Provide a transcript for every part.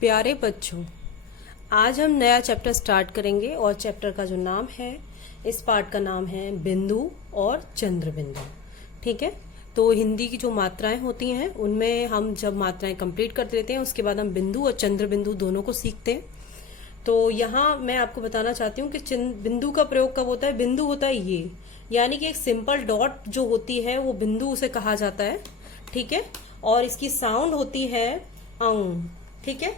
प्यारे बच्चों, आज हम नया चैप्टर स्टार्ट करेंगे और चैप्टर का जो नाम है, इस पार्ट का नाम है बिंदु और चंद्र बिंदु। ठीक है, तो हिंदी की जो मात्राएं होती हैं उनमें हम जब मात्राएं कंप्लीट कर देते हैं उसके बाद हम बिंदु और चंद्र बिंदु दोनों को सीखते हैं। तो यहाँ मैं आपको बताना चाहती हूँ कि बिंदु का प्रयोग कब होता है। बिंदु होता है ये, यानी कि एक सिंपल डॉट जो होती है वो बिंदु उसे कहा जाता है। ठीक है, और इसकी साउंड होती है अंग। ठीक है,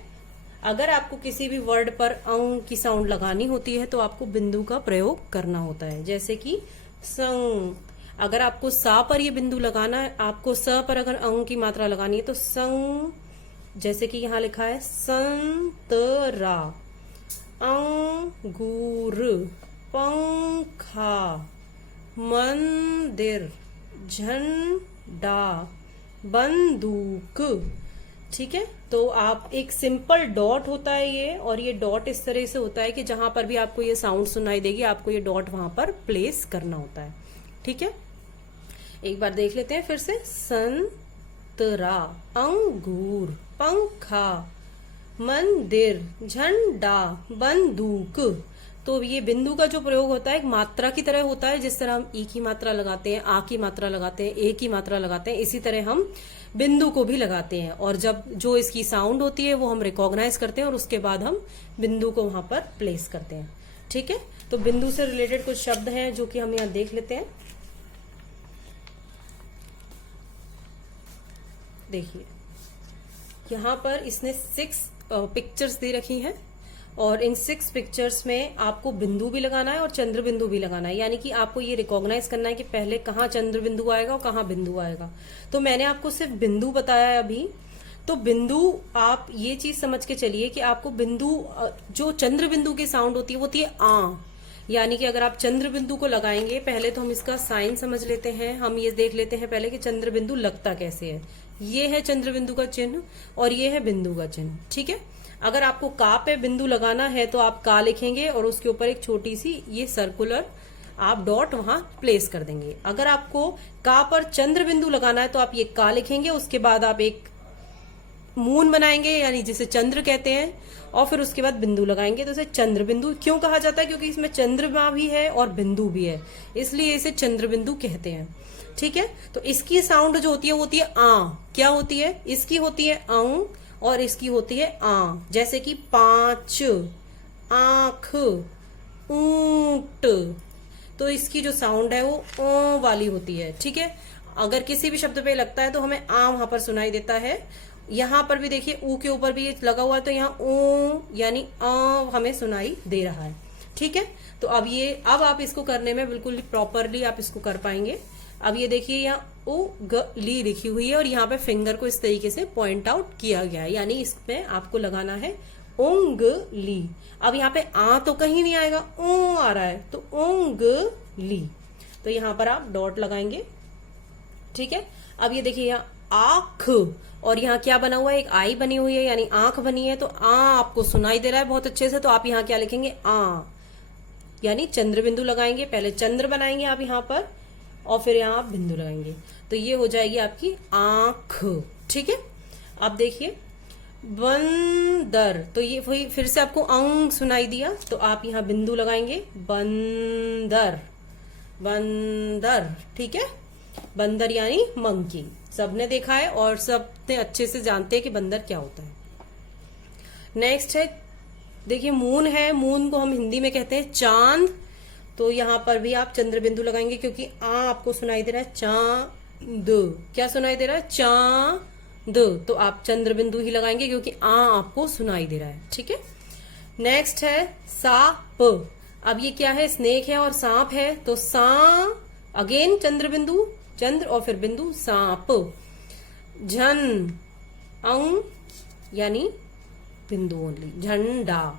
अगर आपको किसी भी वर्ड पर अंग की साउंड लगानी होती है तो आपको बिंदु का प्रयोग करना होता है। जैसे कि संग, अगर आपको सा पर ये बिंदु लगाना है, आपको स पर अगर अंग की मात्रा लगानी है तो संग, जैसे कि यहाँ लिखा है संतरा, अंगूर, पंखा, मंदिर, झंडा, बंदूक। ठीक है, तो आप एक सिंपल डॉट होता है ये, और ये डॉट इस तरह से होता है कि जहां पर भी आपको ये साउंड सुनाई देगी आपको ये डॉट वहां पर प्लेस करना होता है। ठीक है, एक बार देख लेते हैं फिर से। संतरा, अंगूर, पंखा, मंदिर, झंडा, बंदूक। तो ये बिंदु का जो प्रयोग होता है एक मात्रा की तरह होता है। जिस तरह हम ई की मात्रा लगाते हैं, आ की मात्रा लगाते हैं, ए की मात्रा लगाते हैं, इसी तरह हम बिंदु को भी लगाते हैं। और जब जो इसकी साउंड होती है वो हम रिकॉग्नाइज करते हैं और उसके बाद हम बिंदु को वहां पर प्लेस करते हैं। ठीक है, तो बिंदु से रिलेटेड कुछ शब्द हैं जो कि हम यहाँ देख लेते हैं। देखिए, यहाँ पर इसने 6 पिक्चर्स दे रखी हैं और इन 6 पिक्चर्स में आपको बिंदु भी लगाना है और चंद्र बिंदु भी लगाना है। यानी कि आपको ये रिकॉग्नाइज करना है कि पहले कहाँ चंद्र बिंदु आएगा और कहाँ बिंदु आएगा। तो मैंने आपको सिर्फ बिंदु बताया है अभी। तो बिंदु, आप ये चीज समझ के चलिए कि आपको बिंदु, जो चंद्र बिंदु की साउंड होती है वो होती है आ। यानी कि अगर आप चंद्र बिंदु को लगाएंगे, पहले तो हम इसका साइन समझ लेते हैं। हम ये देख लेते हैं पहले कि चंद्र बिंदु लगता कैसे है। ये है चंद्र बिंदु का चिन्ह और ये है बिंदु का चिन्ह। ठीक है, अगर आपको का पे बिंदु लगाना है तो आप का लिखेंगे और उसके ऊपर एक छोटी सी ये सर्कुलर आप डॉट वहां प्लेस कर देंगे। अगर आपको का पर चंद्र बिंदु लगाना है तो आप ये का लिखेंगे, उसके बाद आप एक मून बनाएंगे यानी जिसे चंद्र कहते हैं, और फिर उसके बाद बिंदु लगाएंगे। तो इसे चंद्र बिंदु क्यों कहा जाता है? क्योंकि इसमें चंद्रमा भी है और बिंदु भी है, इसलिए इसे चंद्र बिंदु कहते हैं। ठीक है, तो इसकी साउंड जो होती है वो होती है आ। क्या होती है? इसकी होती है अंग और इसकी होती है आ। जैसे कि 5, आंख, ऊंट। तो इसकी जो साउंड है वो ओ वाली होती है। ठीक है, अगर किसी भी शब्द पे लगता है तो हमें आ वहां पर सुनाई देता है। यहां पर भी देखिए ऊ के ऊपर भी ये लगा हुआ है तो यहाँ ओ यानी आ हमें सुनाई दे रहा है। ठीक है, तो अब आप इसको करने में बिल्कुल प्रॉपरली आप इसको कर पाएंगे। अब ये देखिए यहाँ ओ ग ली लिखी हुई है और यहाँ पे फिंगर को इस तरीके से पॉइंट आउट किया गया है, यानी इसमें आपको लगाना है ओंग ली। अब यहाँ पे आ तो कहीं नहीं आएगा, ओ आ रहा है, तो ओंग ली। तो यहाँ पर आप डॉट लगाएंगे। ठीक है, अब ये देखिए यहाँ आंख, और यहाँ क्या बना हुआ है? एक आई बनी हुई है यानी आंख बनी है। तो आ आपको सुनाई दे रहा है बहुत अच्छे से, तो आप यहाँ क्या लिखेंगे? आ, यानी चंद्र बिंदु लगाएंगे। पहले चंद्र बनाएंगे आप यहाँ पर और फिर यहाँ आप बिंदु लगाएंगे, तो ये हो जाएगी आपकी आंख। ठीक है, अब देखिए बंदर, तो ये वही फिर से आपको अंग सुनाई दिया तो आप यहाँ बिंदु लगाएंगे। बंदर, बंदर। ठीक है, बंदर यानी मंकी। सबने देखा है और सबने अच्छे से जानते हैं कि बंदर क्या होता है। नेक्स्ट है, देखिए मून है। मून को हम हिंदी में कहते हैं चांद। तो यहाँ पर भी आप चंद्र बिंदु लगाएंगे क्योंकि आ आपको सुनाई दे रहा है चांद। क्या सुनाई दे रहा है? चांद। तो आप चंद्र बिंदु ही लगाएंगे क्योंकि आ आपको सुनाई दे रहा है। ठीक है, नेक्स्ट है सांप। अब ये क्या है? स्नेक है और सांप है, तो सा अगेन चंद्र बिंदु, चंद्र और फिर बिंदु, सांप। झन, अंग यानी बिंदु ओनली, झंडा।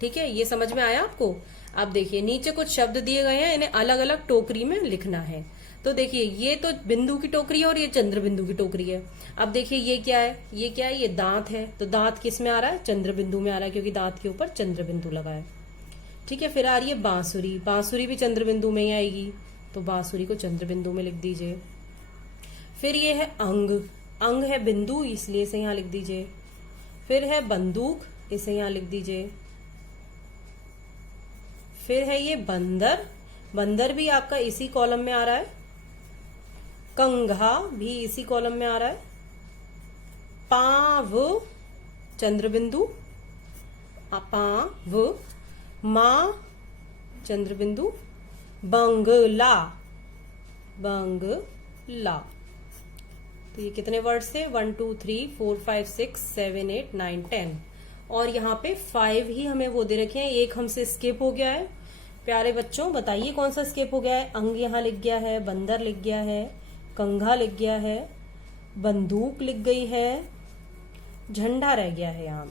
ठीक है, ये समझ में आया आपको? अब देखिए नीचे कुछ शब्द दिए गए हैं, इन्हें अलग अलग टोकरी में लिखना है। तो देखिए ये तो बिंदु की टोकरी है और ये चंद्र बिंदु की टोकरी है। अब देखिए ये क्या है? ये क्या है? ये दांत है। तो दांत किस में आ रहा है? चंद्र बिंदु में आ रहा है क्योंकि दांत के ऊपर चंद्र बिंदु लगा है। ठीक है, फिर आ रही है बांसुरी। बांसुरी भी चंद्र बिंदु में ही आएगी, तो बांसुरी को चंद्र बिंदु में लिख दीजिए। फिर ये है अंग, अंग है बिंदु इसलिए से यहाँ लिख दीजिए। फिर है बंदूक, इसे यहां लिख दीजिए। फिर है ये बंदर, बंदर भी आपका इसी कॉलम में आ रहा है। कंघा भी इसी कॉलम में आ रहा है। पाव, चंद्रबिंदु, पाव, मां, चंद्रबिंदु, बंगला, बंगला। तो ये कितने वर्ड से 1 2 3 4 5 6 7 8 9 10 और यहाँ पे 5 ही हमें वो दे रखे हैं। एक हमसे स्किप हो गया है। प्यारे बच्चों बताइए कौन सा स्किप हो गया है। अंग यहाँ लिख गया है, बंदर लिख गया है, कंघा लिख गया है, बंदूक लिख गई है, झंडा रह गया है यहाँ।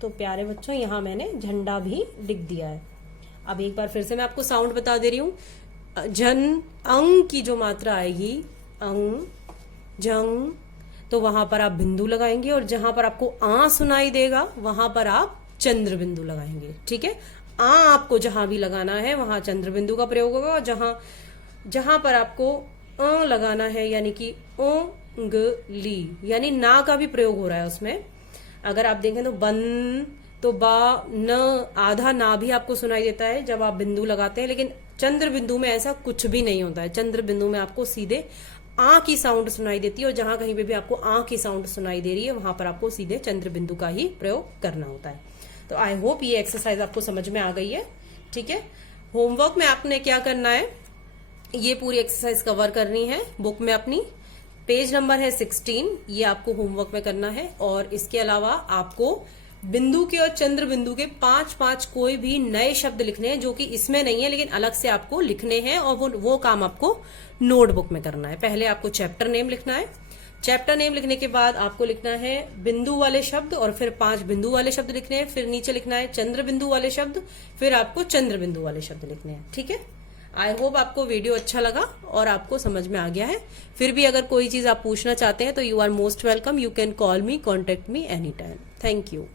तो प्यारे बच्चों यहाँ मैंने झंडा भी लिख दिया है। अब एक बार फिर से मैं आपको साउंड बता दे रही हूँ। अंग की जो मात्रा आएगी, अंग, जंग, तो वहां पर आप बिंदु लगाएंगे और जहां पर आपको आ सुनाई देगा वहां पर आप चंद्र बिंदु लगाएंगे। ठीक है, आ आपको जहां भी लगाना है वहां चंद्र बिंदु का प्रयोग होगा। जहां पर आपको अ लगाना है यानी कि ओंगली यानी ना का भी प्रयोग हो रहा है उसमें। अगर आप देखें तो बन, तो बा, न, आधा ना भी आपको सुनाई देता है जब आप बिंदु लगाते हैं, लेकिन चंद्र बिंदु में ऐसा कुछ भी नहीं होता है। चंद्र बिंदु में आपको सीधे आ की साउंड सुनाई देती है और जहां कहीं पे भी आपको आ की साउंड सुनाई दे रही है वहां पर आपको सीधे चंद्र बिंदु का ही प्रयोग करना होता है। तो आई होप ये एक्सरसाइज आपको समझ में आ गई है। ठीक है, होमवर्क में आपने क्या करना है, ये पूरी एक्सरसाइज कवर करनी है बुक में अपनी। पेज नंबर है 16, ये आपको होमवर्क में करना है। और इसके अलावा आपको बिंदु के और चंद्र बिंदु के 5-5 कोई भी नए शब्द लिखने हैं जो कि इसमें नहीं है लेकिन अलग से आपको लिखने हैं और वो काम आपको नोटबुक में करना है। पहले आपको चैप्टर नेम लिखना है। चैप्टर नेम लिखने के बाद आपको लिखना है बिंदु वाले शब्द और फिर 5 बिंदु वाले शब्द लिखने हैं। फिर नीचे लिखना है चंद्र बिंदु वाले शब्द, फिर आपको चंद्र बिंदु वाले शब्द लिखने हैं। ठीक है, आई होप आपको वीडियो अच्छा लगा और आपको समझ में आ गया है। फिर भी अगर कोई चीज आप पूछना चाहते हैं तो you are most welcome. You can call me, contact me any time. Thank you.